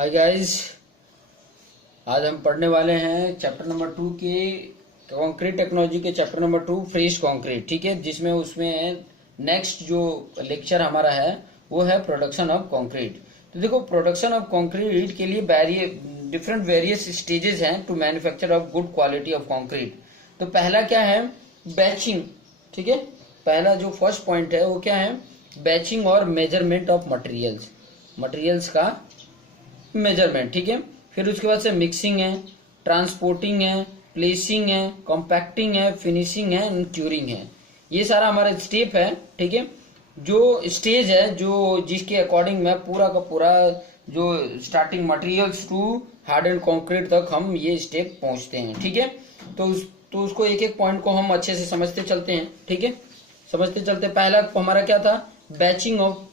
Hi guys, आज हम पढ़ने वाले हैं चैप्टर नंबर 2 के कंक्रीट टेक्नोलॉजी के चैप्टर नंबर 2 फ्रेश कंक्रीट। ठीक है, जिसमें उसमें नेक्स्ट जो लेक्चर हमारा है वो है प्रोडक्शन ऑफ कंक्रीट। तो देखो, प्रोडक्शन ऑफ कंक्रीट के लिए डिफरेंट वेरियस स्टेजेस हैं to manufacture of good quality of concrete. तो पहला क्या है? बैचिंग। ठीक है, पहला जो फर्स्ट पॉइंट है वो क्या है? बैचिंग और मेजरमेंट ऑफ मटेरियल्स का मेजरमेंट। ठीक है, फिर उसके बाद से मिक्सिंग है, ट्रांसपोर्टिंग है, प्लेसिंग है, कॉम्पैक्टिंग है, फिनिशिंग है, एंड क्यूरिंग है। ये सारा हमारा स्टेप है। ठीक है, जो स्टेज है जो जिसके अकॉर्डिंग में पूरा का पूरा जो starting materials to hard and concrete तक हम ये स्टेप पहुंचते हैं। ठीक है, तो उसको एक एक पॉइंट को हम अच्छे से समझते चलते हैं। ठीक है, समझते चलते पहला हमारा क्या था? बैचिंग ऑफ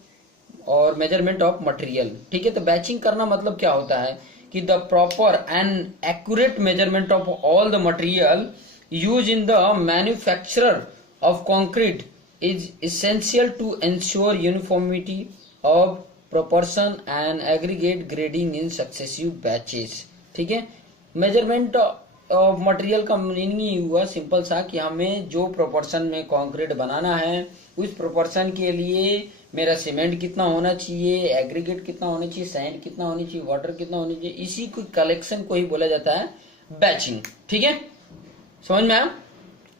और मेजरमेंट ऑफ मटेरियल। ठीक है, तो बैचिंग करना मतलब क्या होता है कि the proper and accurate measurement of all the material use in the manufacturer of concrete is essential to ensure uniformity of proportion and aggregate grading in successive batches. ठीक है, मेजरमेंट ऑफ मटेरियल का meaning ही हुआ simple सा कि हमें जो proportion में कंक्रीट बनाना है उस प्रोपोर्शन के लिए मेरा सीमेंट कितना होना चाहिए, एग्रीगेट कितना होना चाहिए, सैंड कितना होनी चाहिए, वाटर कितना होनी चाहिए, इसी को कलेक्शन को ही बोला जाता है बैचिंग। ठीक है, समझ में आया?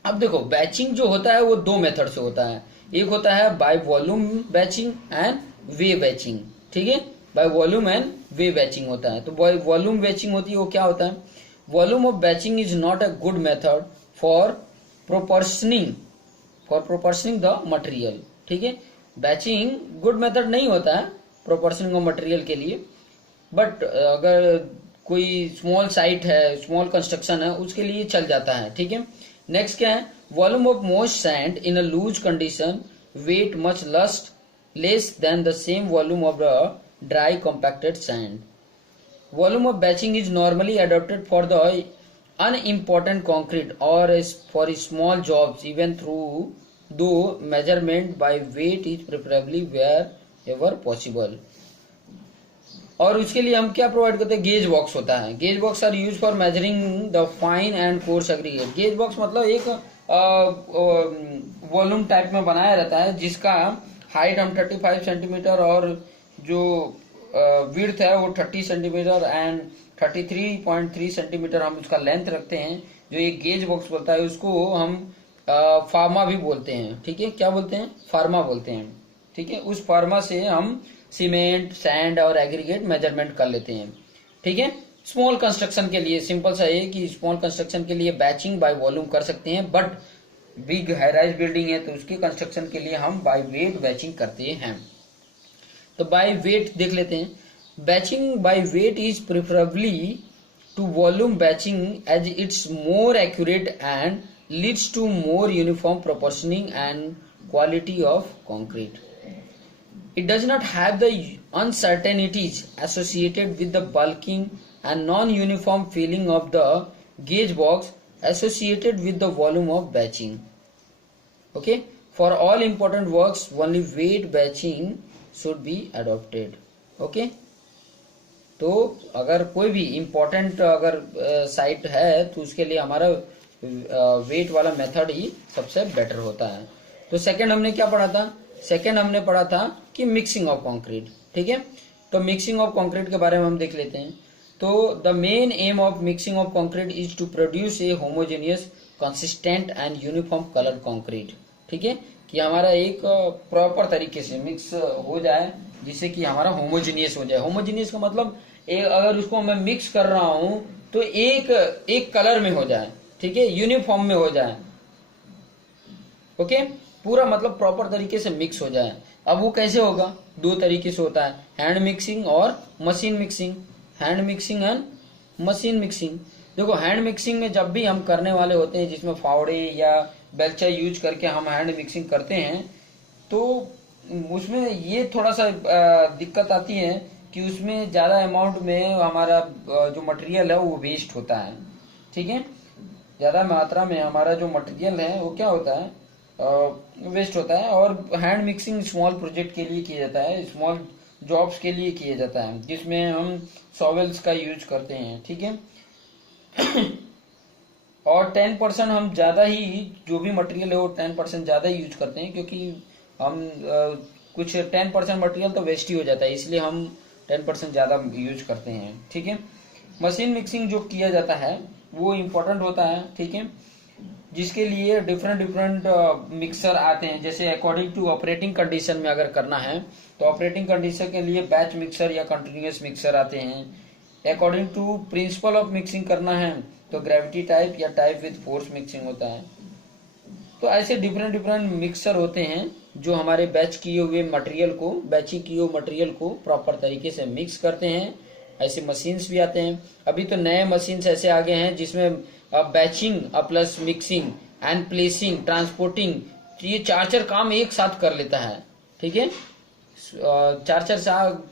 अब देखो, बैचिंग जो होता है वो दो मेथड से होता है। एक होता है by volume batching and weigh batching. ठीक है, by volume and weigh batching होता है। तो बाय वॉल्यूम बैचिंग होती है वो क्या होता है? Volume of batching is not a good method for proportioning the material. ठीक है, बैचिंग गुड मेथड नहीं होता है प्रोपोर्शनिंग ऑफ मटेरियल के लिए, बट अगर कोई स्मॉल साइट है, स्मॉल कंस्ट्रक्शन है, उसके लिए चल जाता है। ठीक है, नेक्स्ट क्या है? Volume of most sand in a loose condition weight much less than the same volume of the dry compacted sand. Volume of batching is normally adopted for the unimportant concrete or for small jobs, even though measurement by weight is preferably wherever possible. और उसके लिए हम क्या provide करते हैं? Gauge box होता है। Gauge box are use for measuring the fine and coarse aggregate. Gauge box मतलब एक वॉल्यूम टाइप में बनाया रहता है जिसका हाइट हम 35 सेंटीमीटर और जो विड्थ है वो 30 सेंटीमीटर एंड 33.3 सेंटीमीटर हम उसका लेंथ रखते हैं। जो ये गेज बॉक्स बोलता है उसको हम फार्मा भी बोलते हैं। ठीक है, क्या बोलते हैं? फार्मा बोलते हैं। ठीक है, उस फार्मा से हम सीमेंट, सैंड और एग्रीगेट मेजरमेंट कर लेते हैं। ठीक है, स्मॉल कंस्ट्रक्शन के लिए सिंपल सा है कि स्मॉल कंस्ट्रक्शन के लिए बैचिंग बाय वॉल्यूम कर सकते हैं, बट बिग हाई-राइज बिल्डिंग है तो उसके कंस्ट्रक्शन के लिए हम बाय वेट बैचिंग करते हैं। तो बाय वेट देख लेते हैं। Batching by weight is preferably to volume batching as it's more accurate and leads to more uniform proportioning and quality of concrete. It does not have the uncertainties associated with the bulking and non-uniform filling of the gauge box associated with the volume of batching. Okay, for all important works only weight batching should be adopted. Okay, तो अगर कोई भी important अगर site है तो उसके लिए हमारा वेट वाला मेथड ही सबसे बेटर होता है। तो सेकंड हमने क्या पढ़ा था? सेकेंड हमने पढ़ा था कि मिक्सिंग ऑफ कंक्रीट। ठीक है, तो मिक्सिंग ऑफ कंक्रीट के बारे में हम देख लेते हैं। तो the main aim of mixing of concrete is to produce a homogeneous consistent and uniform colour concrete. ठीक है, कि हमारा एक प्रॉपर तरीके से मिक्स हो जाए जिससे कि हमारा होमोजेनियस हो जाए। होमोजेनियस का मतलब अगर उसको मैं मिक्स कर रहा हूं तो एक कलर में हो जाए। ठीक है, यूनिफॉर्म में हो जाए। ओके, पूरा मतलब प्रॉपर तरीके से मिक्स हो जाए। अब वो कैसे होगा? दो तरीके से होता है, हैंड मिक्सिंग और machine mixing. Hand mixing and machine mixing. देखो, हैंड मिक्सिंग में जब भी हम करने वाले होते हैं जिसमें फावड़े या बेलचा यूज करके हम हैंड मिक्सिंग करते हैं तो उसमें ये थोड़ा सा दिक्कत आती है कि उसमें ज्यादा अमाउंट में हमारा जो मटेरियल है वो वेस्ट होता है। ठीक है, ज्यादा मात्रा में हमारा जो मटेरियल है वो क्या होता है? वेस्ट होता है। और हैंड मिक्सिंग स्मॉल प्रोजेक्ट के लिए किया जाता है, स्मॉल जॉब्स के लिए किया जाता है, जिसमें हम सॉवेल्स का यूज करते हैं, ठीक है। और 10% हम ज्यादा ही, जो भी मटेरियल है वो 10% ज्यादा ही यूज करते हैं, क्योंकि हम कुछ 10% मटेरियल तो वेस्ट ही हो जाता है, इसलिए हम 10% ज्यादा यूज करते हैं, ठीक है। मशीन मिक्सिंग जो किया जाता है वो इम्पोर्टेंट होता है, ठीक है, जिसके लिए डिफरेंट डिफरेंट मिक्सर आते हैं। जैसे अकॉर्डिंग टू ऑपरेटिंग कंडीशन में अगर करना है तो ऑपरेटिंग कंडीशन के लिए बैच मिक्सर या कंटिन्यूअस मिक्सर आते हैं। According to principle of mixing करना है तो ग्रेविटी टाइप या टाइप विद फोर्स मिक्सिंग होता है। तो ऐसे डिफरेंट डिफरेंट मिक्सर होते हैं जो हमारे बैच किए हुए मटेरियल को, बैचिंग किए हुए मटेरियल को प्रॉपर तरीके से मिक्स करते हैं। ऐसे मशीन्स भी आते हैं। अभी तो नए मशीन्स ऐसे आ गए हैं जिसमें batching plus mixing and placing transporting, ये चार काम एक साथ कर लेता है, ठीक है। चार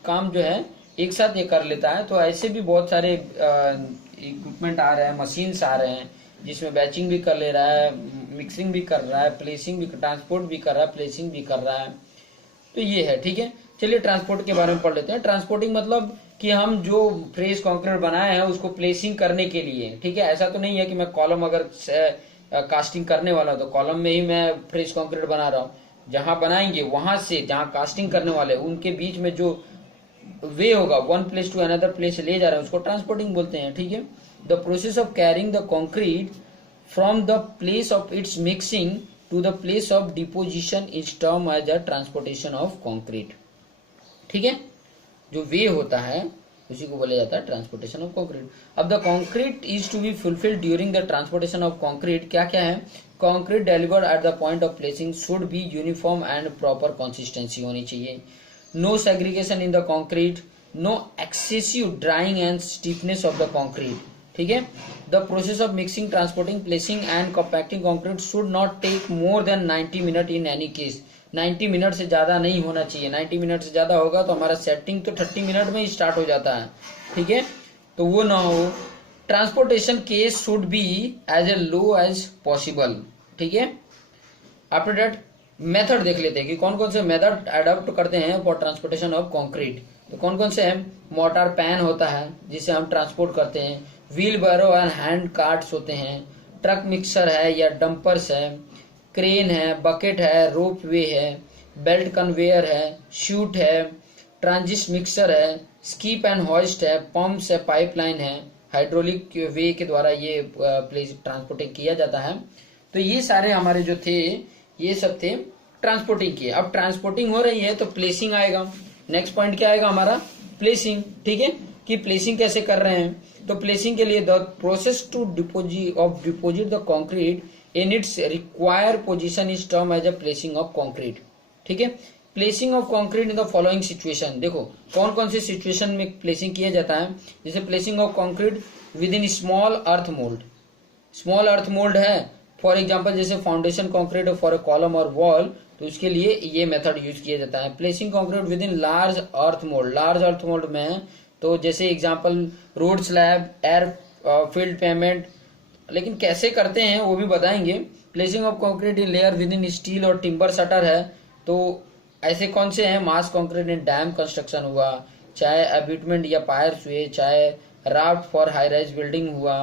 काम जो है एक साथ ये कर लेता है। तो ऐसे भी बहुत सारे इक्विपमेंट आ रहे हैं, मशीन्स आ रहे हैं, जिसमें बैचिंग भी कर ले रहा है, मिक्सिंग भी कर रहा है, प्लेसिंग भी, ट्रांसपोर्ट भी कर रहा है, प्लेसिंग भी कर रहा है। तो ये है, ठीक है। चलिए ट्रांसपोर्ट के बारे में पढ़ लेते हैं। ट्रांसपोर्टिंग मतलब कि हम जो फ्रेश कंक्रीट बनाए हैं उसको प्लेसिंग करने के लिए, ठीक है। ऐसा तो नहीं है कि मैं कॉलम अगर कास्टिंग करने वाला हूं तो कॉलम में ही मैं फ्रेश कंक्रीट बना रहा हूं। जहां बनाएंगे वहां से जहां कास्टिंग करने वाले उनके बीच में जो वे होगा, one place to another place ले जा रहे हैं, उसको ट्रांसपोर्टिंग बोलते हैं, ठीक है। The process of carrying the concrete from the place of its mixing to the place of deposition is term as a transportation of concrete, ठीक है। जो वे होता है उसी को बोला जाता है ट्रांसपोर्टेशन ऑफ कंक्रीट। अब the concrete is to be fulfilled during the transportation of concrete, क्या क्या है। Concrete delivered at the point of placing should be uniform and proper consistency होनी चाहिए। No segregation in the concrete, no excessive drying and stiffness of the concrete, ठीक है। The process of mixing, transporting, placing and compacting concrete should not take more than 90 minute in any case. 90 minute से ज्यादा नहीं होना चाहिए। 90 minute से ज्यादा होगा तो हमारा सेटिंग तो 30 मिनट में ही स्टार्ट हो जाता है, ठीक है, तो वो ना हो। Transportation case should be as a low as possible, ठीक है। आफ्टर दैट मेथड देख लेते हैं कि कौन कौन से मेथड अडॉप्ट करते हैं फॉर ट्रांसपोर्टेशन ऑफ कंक्रीट। तो कौन कौन से हैं। मोटार पैन होता है जिसे हम ट्रांसपोर्ट करते हैं, wheelbarrow and hand carts होते हैं, ट्रक मिक्सर है या डंपर्स है, क्रेन है, बकेट है, रोप वे है, बेल्ट कन्वेयर है, शूट है, ट्रांजिट मिक्सर है, स्कीप एंड हॉइस्ट है, पंप्स है, पाइपलाइन है, हाइड्रोलिक वे के द्वारा ये ट्रांसपोर्टिंग किया जाता है। तो ये सारे हमारे जो थे ये सब थे ट्रांसपोर्टिंग के। अब ट्रांसपोर्टिंग हो रही है तो प्लेसिंग आएगा। नेक्स्ट पॉइंट क्या आएगा हमारा, प्लेसिंग, ठीक है, कि प्लेसिंग कैसे कर रहे हैं। तो प्लेसिंग के लिए the process to deposit the concrete in its require position is term as a placing of concrete, ठीक है। Placing of concrete in the following situation, देखो कौन कौन से सिचुएशन में प्लेसिंग किया जाता है। जैसे placing of concrete with in small earth mould. Small earth mould है फॉर एग्जाम्पल, जैसे foundation concrete for a column और वॉल, तो उसके लिए ये मेथड यूज किया जाता है। Placing concrete with in large earth mould, large earth mould में तो जैसे example road slab, air field payment, लेकिन कैसे करते हैं वो भी बताएंगे। Placing of concrete in layer with in steel और टिम्बर शटर है। तो ऐसे कौन से हैं, मास कंक्रीट इन डैम कंस्ट्रक्शन हुआ, चाहे अब्यूटमेंट या पायर्स हुए, चाहे raft for high rise building हुआ,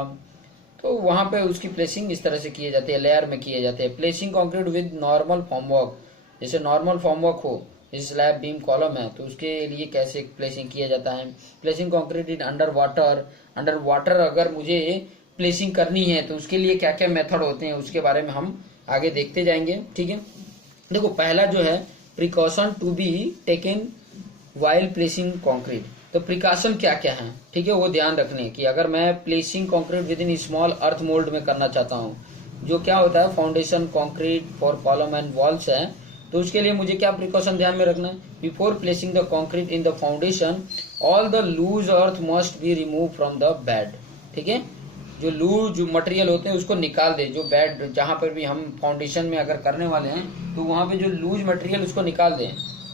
तो वहां पे उसकी प्लेसिंग इस तरह से किए जाते हैं, लेयर में किए जाते हैं। Placing concrete with normal formwork, जैसे नॉर्मल फॉर्मवर्क हो, जैसे स्लैब बीम कॉलम है तो उसके लिए कैसे प्लेसिंग किया जाता है। Placing concrete in under water, under water अगर मुझे प्लेसिंग करनी है तो उसके लिए क्या क्या मेथड होते हैं उसके बारे में हम आगे देखते जाएंगे, ठीक है। देखो पहला जो है precaution to be taken while placing concrete. तो प्रिकॉशन क्या क्या है, ठीक है, वो ध्यान रखने कि अगर मैं placing concrete with in small earth mould में करना चाहता हूँ, जो क्या होता है foundation concrete for column and walls है, तो उसके लिए मुझे क्या प्रिकॉशन ध्यान में रखना है। Before placing the concrete in the foundation all the loose earth must be remove from the bed, ठीक है। जो लूज मटेरियल होते हैं उसको निकाल दे, जो बेड जहां पर भी हम फाउंडेशन में अगर करने वाले हैं तो वहां पे जो लूज मटेरियल उसको निकाल दें,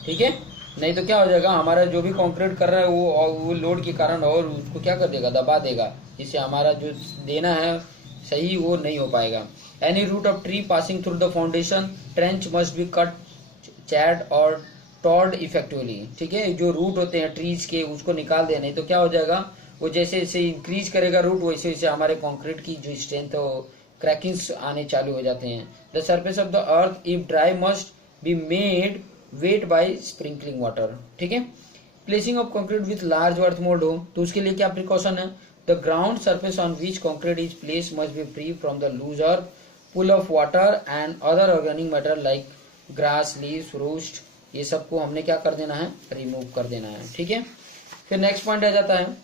ठीक है। नहीं तो क्या हो जाएगा, हमारा जो भी कंक्रीट कर रहा है वो लोड के कारण और उसको क्या कर देगा, दबा देगा, जिससे हमारा जो देना है सही वो नहीं हो पाएगा। Any root of tree passing through the foundation trench must be cut, charred और टॉर्ड इफेक्टिवली, ठीक है। जो रूट होते हैं ट्रीज के उसको निकाल देना, नहीं तो क्या हो जाएगा, वो जैसे जैसे इंक्रीज करेगा रूट वैसे वैसे हमारे कंक्रीट की जो स्ट्रेंथ है वो क्रैकिंग्स आने चालू हो जाते हैं। The surface of the earth if dry must be made wet by sprinkling water, ठीक है। Placing of concrete with large earth mould हो तो उसके लिए क्या प्रिकॉशन है, the ground surface on which concrete is place must be free from the loose earth pool of water and other organic matter like grass leaves रूस्ट, ये सबको हमने क्या कर देना है, रिमूव कर देना है, ठीक है। फिर नेक्स्ट पॉइंट आ जाता है,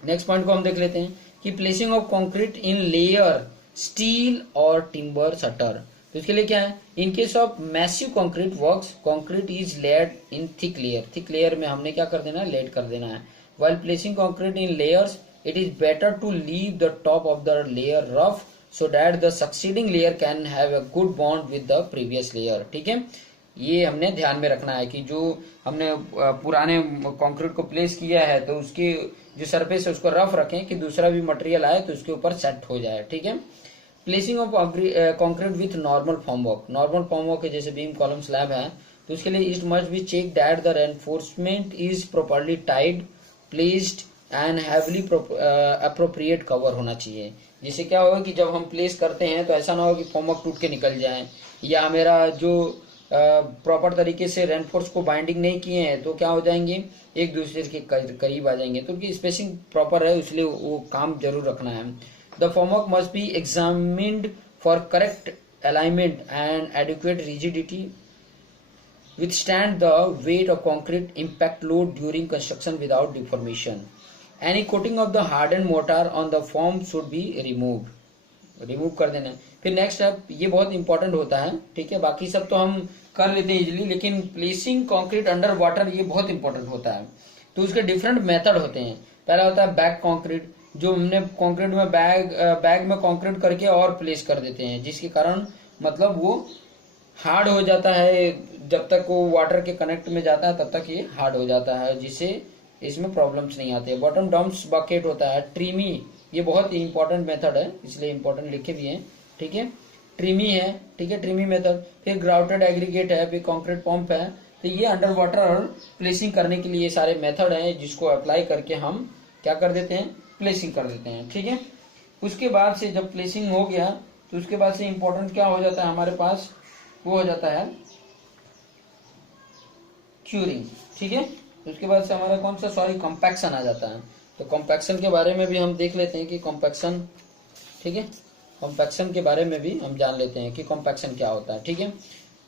नेक्स्ट पॉइंट को हम देख लेते हैं कि placing of concrete in layer steel और टिम्बर शटर, तो इसके लिए क्या है, in case of massive concrete works concrete is layered in thick layer, thick layer में हमने क्या कर देना है, लेड कर देना है। While placing concrete in layers it is better to leave the top of the layer rough so that the succeeding layer can have a good bond with the previous layer, ठीक है। ये हमने ध्यान में रखना है कि जो हमने पुराने कंक्रीट को प्लेस किया है तो उसकी जो सरफेस है उसको रफ रखें कि दूसरा भी मटेरियल आए तो उसके ऊपर सेट हो जाए, ठीक है। Placing of concrete with normal formwork, normal formwork है जैसे बीम कॉलम स्लैब है तो उसके लिए it must be check that the reinforcement is properly tied placed and heavily appropriate cover होना चाहिए, जिससे क्या होगा कि जब हम प्लेस करते हैं तो ऐसा ना हो कि फॉर्मवर्क टूट के निकल जाए या मेरा जो प्रॉपर तरीके से रेनफोर्स को बाइंडिंग नहीं किए हैं तो क्या हो जाएंगे, एक दूसरे के करीब आ जाएंगे, तो उनकी स्पेसिंग प्रॉपर है इसलिए वो काम जरूर रखना है। The formwork must be examined for correct alignment and adequate rigidity withstand the weight of concrete impact load during construction without deformation. Any coating of the hardened mortar on the form should be removed. Remove कर देना है। फिर next है, ये बहुत important होता है, ठीक है। बाकी सब तो हम कर लेते हैं इजिली, लेकिन प्लेसिंग कंक्रीट अंडर वाटर ये बहुत इंपॉर्टेंट होता है। तो उसके डिफरेंट मेथड होते हैं। पहला होता है बैग कंक्रीट, जो हमने कंक्रीट में बैग में कंक्रीट करके और प्लेस कर देते हैं, जिसके कारण मतलब वो हार्ड हो जाता है, जब तक वो वाटर के कनेक्ट में जाता है तब तक ये हार्ड हो जाता है, जिससे इसमें प्रॉब्लम्स नहीं आते। बॉटम डम्प्स बकेट होता है, ट्रीमी, ये बहुत ही इंपॉर्टेंट मेथड है इसलिए इंपॉर्टेंट लिखे भी हैं, ठीक है। ट्रीमी है, ठीक है, ट्रीमी मेथड। फिर ग्राउटेड एग्रीगेट है, फिर कॉन्क्रीट पंप है। तो ये अंडर वाटर प्लेसिंग करने के लिए सारे मेथड हैं जिसको अप्लाई करके हम क्या कर देते हैं, प्लेसिंग कर देते हैं, ठीक है। उसके बाद से जब प्लेसिंग हो गया तो उसके बाद से इंपॉर्टेंट क्या हो जाता है हमारे पास, वो हो जाता है क्यूरिंग, ठीक है। उसके बाद से हमारा कौन सा, सॉरी, कॉम्पैक्शन आ जाता है। तो कॉम्पैक्शन के बारे में भी हम देख लेते हैं कि कॉम्पैक्शन, ठीक है, कॉम्पैक्शन के बारे में भी हम जान लेते हैं कि कॉम्पैक्शन क्या होता है, ठीक है।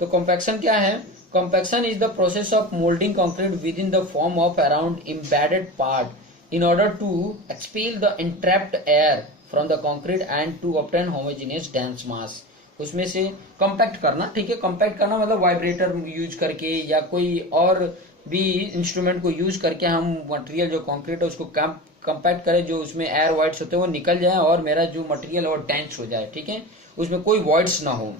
तो कॉम्पैक्शन क्या है, compaction is the process of moulding concrete within the form of around embedded part in order to expel the entrapped air from the concrete and to obtain homogeneous dense mass. उसमें से compact करना, ठीक है। Compact करना मतलब vibrator use करके या कोई और भी इंस्ट्रूमेंट को यूज करके हम मटेरियल जो कंक्रीट है उसको कंपैक्ट करें, जो उसमें एयर वॉइड्स होते हैं वो निकल जाए और मेरा जो मटेरियल है वो डेंस हो जाए, ठीक है, उसमें कोई वॉइड्स ना हो।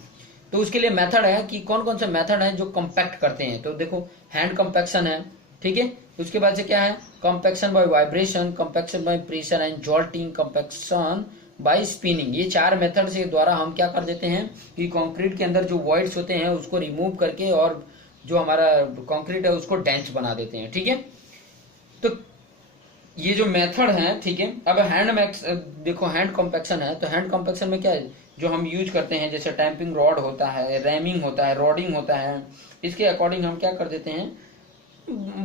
तो उसके लिए मेथड है कि कौन कौन से मेथड है जो कंपैक्ट करते हैं। तो देखो, हैंड कंपैक्शन है, ठीक है। उसके बाद से क्या है, compaction by vibration, compaction by pressure and jolting, compaction by spinning. ये चार मेथड से द्वारा हम क्या कर देते हैं कि कंक्रीट के अंदर जो वॉइड्स होते हैं उसको रिमूव करके और जो हमारा कंक्रीट है उसको डेंस बना देते हैं, ठीक है। तो ये जो मेथड है, ठीक है। अब देखो हैंड कंपैक्शन है, तो हैंड कंपैक्शन में क्या है, जो हम यूज करते हैं जैसे टैंपिंग रॉड होता है, रैमिंग होता है, रॉडिंग होता है, इसके अकॉर्डिंग हम क्या कर देते हैं,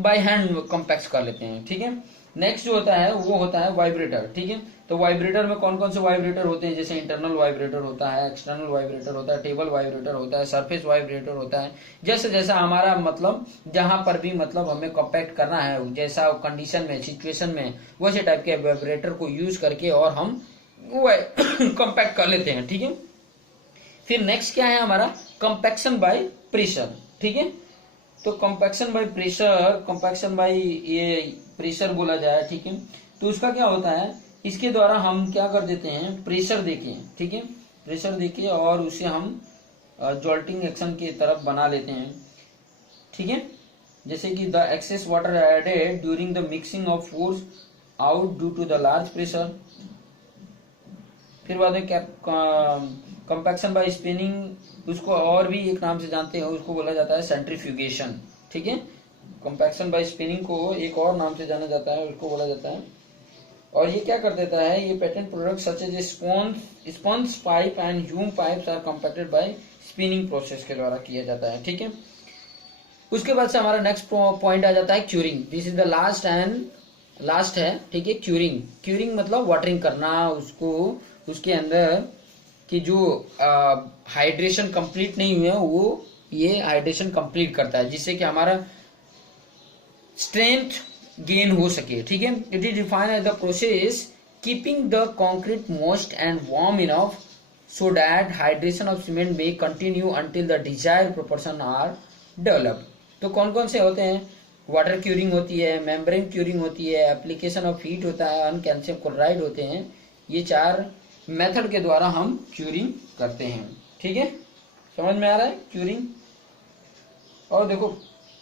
बाय हैंड कंपैक्ट कर लेते हैं, ठीक है। नेक्स्ट जो होता है वो होता है वाइब्रेटर, ठीक है। तो वाइब्रेटर में कौन कौन से वाइब्रेटर होते हैं, जैसे इंटरनल वाइब्रेटर होता है, एक्सटर्नल वाइब्रेटर होता है, टेबल वाइब्रेटर होता है, सरफेस वाइब्रेटर होता है। जैसे जैसा हमारा मतलब जहां पर भी मतलब हमें कंपैक्ट करना है, जैसा कंडीशन में, सिचुएशन में, वैसे टाइप के वाइब्रेटर को यूज करके और हम कंपैक्ट कर लेते हैं, ठीक है। फिर नेक्स्ट क्या है हमारा, कंपैक्शन बाय प्रेशर, ठीक है। तो compaction by pressure, compaction by ये प्रेशर बोला जाए, ठीक है। तो उसका क्या होता है, इसके द्वारा हम क्या कर देते हैं, प्रेशर देके, ठीक है, प्रेशर देके और उसे हम जॉल्टिंग एक्शन की तरफ बना लेते हैं, ठीक है। जैसे कि the excess water added during the mixing of force out due to the large pressure. फिर बाद में क्या, कंपैक्शन बाय स्पिनिंग, उसको और भी एक नाम से जानते हैं, उसको बोला जाता है सेंट्रीफ्यूगेशन, ठीक है। कंपैक्शन बाय स्पिनिंग को एक और नाम से जाना जाता है, उसको बोला जाता है। और ये क्या कर देता है, ये patent product such as sponge pipe and Hume pipes are compacted by spinning process के द्वारा किया जाता है, ठीक है। उसके बाद से हमारा नेक्स्ट पॉइंट आ जाता है curing. This is the last है, ठीक है। क्यूरिंग मतलब वाटरिंग करना, उसको उसके अंदर कि जो हाइड्रेशन कंप्लीट नहीं हुए वो ये हाइड्रेशन कंप्लीट करता है, जिससे कि हमारा स्ट्रेंथ गेन हो सके, ठीक है। It is defined as the process keeping the concrete moist and warm enough so that hydration of cement may continue until the desired proportion are developed। तो कौन कौन से होते हैं, वाटर क्यूरिंग होती है, मेम्ब्रेन क्यूरिंग होती है, एप्लीकेशन ऑफ हीट होता है, अन कैल्शियम क्लोराइड होते हैं। ये 4 मेथड के द्वारा हम क्यूरिंग करते हैं, ठीक है। समझ में आ रहा है क्यूरिंग। और देखो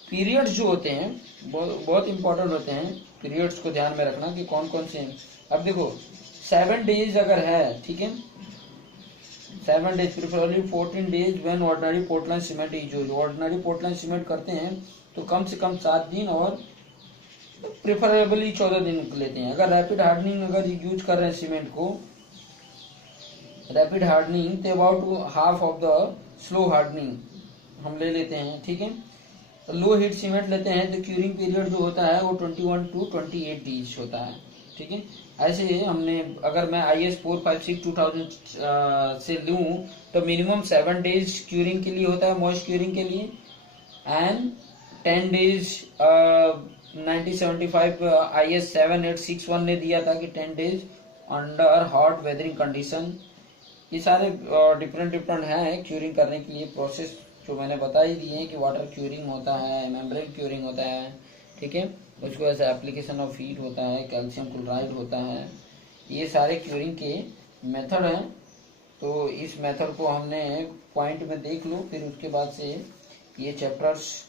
पीरियड्स जो होते हैं बहुत इंपॉर्टेंट होते हैं, पीरियड्स को ध्यान में रखना कि कौन कौन से हैं। अब देखो 7 डेज अगर है, ठीक है, 7 days preferably 14 days when ordinary Portland cement is used. Ordinary Portland cement करते हैं तो कम से कम 7 दिन और प्रिफरेबली 14 दिन लेते हैं। अगर रैपिड हार्डनिंग अगर यूज कर रहे हैं सीमेंट को, रैपिड हार्डनिंग तो about half of the slow hardening हम ले लेते हैं, ठीक है। लो हीट सीमेंट लेते हैं तो क्यूरिंग पीरियड जो होता है वो 21 to 28 डेज होता है, ठीक है। ऐसे ही हमने अगर मैं IS 456/2000 से लूं तो मिनिमम 7 डेज क्यूरिंग के लिए होता है, मॉइस्ट क्यूरिंग के लिए, एंड 10 डेज 1975 IS 7861 ने दिया था कि 10 days under hot weathering condition. ये सारे डिफरेंट है क्यूरिंग करने के लिए प्रोसेस, जो मैंने बता ही दिए कि वाटर क्यूरिंग होता है, मेम्ब्रेन क्यूरिंग होता है, ठीक है। उसको ऐसे एप्लीकेशन ऑफ हीट होता है, कैल्शियम क्लोराइड होता है, ये सारे क्यूरिंग के मेथड हैं। तो इस मेथड को हमने पॉइंट में देख लो, फिर उसके बाद से ये चैप्टर्स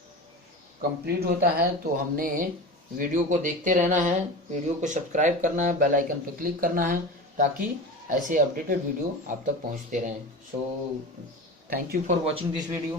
कंप्लीट होता है। तो हमने वीडियो को देखते रहना है, वीडियो को सब्सक्राइब करना है, बेल आइकन पर क्लिक करना है, ताकि ऐसे अपडेटेड वीडियो आप तक पहुंचते रहें। So thank you for watching this video.